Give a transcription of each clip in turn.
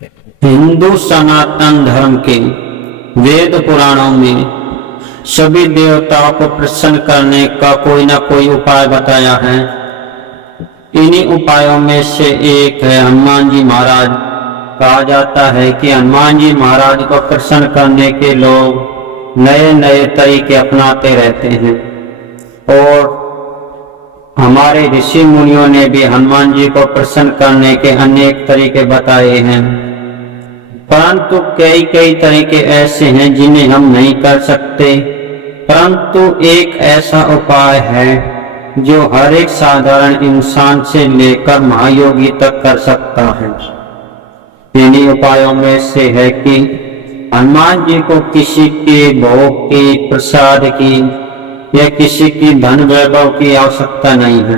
हिंदू सनातन धर्म के वेद पुराणों में सभी देवताओं को प्रसन्न करने का कोई ना कोई उपाय बताया है। इन्हीं उपायों में से एक है हनुमान जी महाराज। कहा जाता है कि हनुमान जी महाराज को प्रसन्न करने के लोग नए नए तरीके अपनाते रहते हैं और हमारे ऋषि मुनियों ने भी हनुमान जी को प्रसन्न करने के अनेक तरीके बताए हैं, परंतु कई कई तरीके ऐसे हैं जिन्हें हम नहीं कर सकते। परंतु एक ऐसा उपाय है जो हर एक साधारण इंसान से लेकर महायोगी तक कर सकता है। इन्हीं उपायों में से है कि हनुमान जी को किसी के भोग की, प्रसाद की या किसी की धन वैभव की आवश्यकता नहीं है।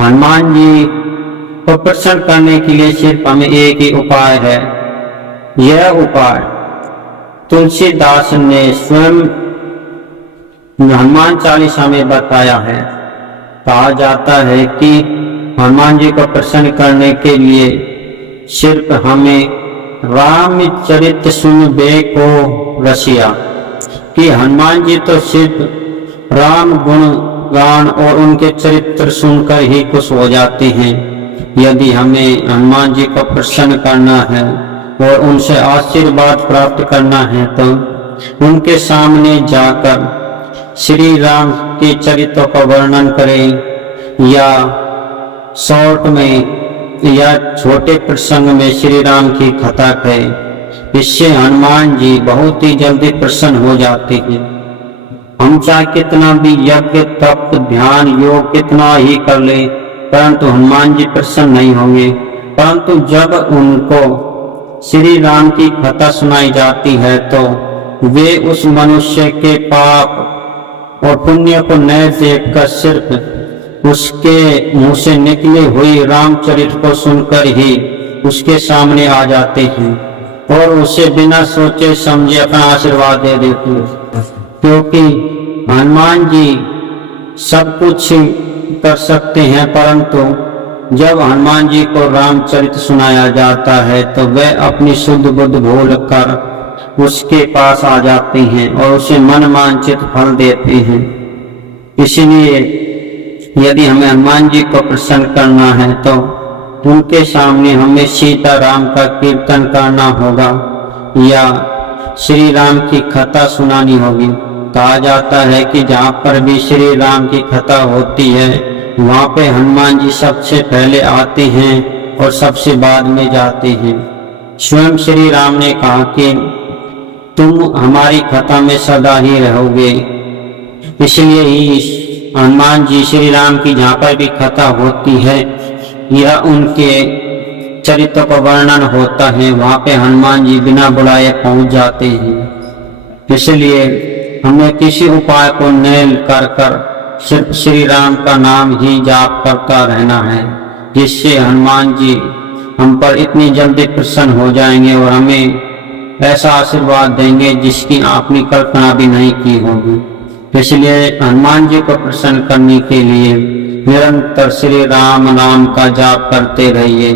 हनुमान जी को प्रसन्न करने के लिए सिर्फ हमें एक ही उपाय है। यह उपाय तुलसीदास ने स्वयं हनुमान चालीसा में बताया है। कहा जाता है कि हनुमान जी को प्रसन्न करने के लिए सिर्फ हमें रामचरित सुनबे को रसिया, कि हनुमान जी तो सिर्फ राम गुण गान और उनके चरित्र सुनकर ही खुश हो जाते हैं। यदि हमें हनुमान जी को प्रसन्न करना है और उनसे आशीर्वाद प्राप्त करना है तो उनके सामने जाकर श्री राम के चरित्रों का वर्णन करें या शॉर्ट में या छोटे प्रसंग में श्री राम की कथा कहें। इससे हनुमान जी बहुत ही जल्दी प्रसन्न हो जाते हैं। हम चाहे कितना भी यज्ञ तप ध्यान योग कितना ही कर ले, परंतु हनुमान जी प्रसन्न नहीं होंगे। परंतु जब उनको श्री राम की कथा सुनाई जाती है तो वे उस मनुष्य के पाप और पुण्य को न देखकर सिर्फ उसके मुंह से निकली हुई रामचरित को सुनकर ही उसके सामने आ जाते हैं और उसे बिना सोचे समझे अपना आशीर्वाद दे देते हैं। क्योंकि हनुमान जी सब कुछ कर सकते हैं, परंतु जब हनुमान जी को रामचरित सुनाया जाता है तो वे अपनी शुद्ध बुद्ध भूल कर उसके पास आ जाते हैं और उसे मनमांचित फल देते हैं। इसलिए यदि हमें हनुमान जी को प्रसन्न करना है तो उनके सामने हमें सीता राम का कीर्तन करना होगा या श्री राम की कथा सुनानी होगी। कहा जाता है कि जहाँ पर भी श्री राम की कथा होती है वहाँ पे हनुमान जी सबसे पहले आते हैं और सबसे बाद में जाते हैं। स्वयं श्री राम ने कहा कि तुम हमारी कथा में सदा ही रहोगे। इसलिए ही हनुमान जी श्री राम की जहाँ पर भी कथा होती है या उनके चरित्र का वर्णन होता है वहाँ पे हनुमान जी बिना बुलाए पहुँच जाते हैं। इसलिए हमें किसी उपाय को न कर सिर्फ श्री राम का नाम ही जाप करता रहना है, जिससे हनुमान जी हम पर इतनी जल्दी प्रसन्न हो जाएंगे और हमें ऐसा आशीर्वाद देंगे जिसकी आपने कल्पना भी नहीं की होगी। इसलिए हनुमान जी को प्रसन्न करने के लिए निरंतर श्री राम नाम का जाप करते रहिए।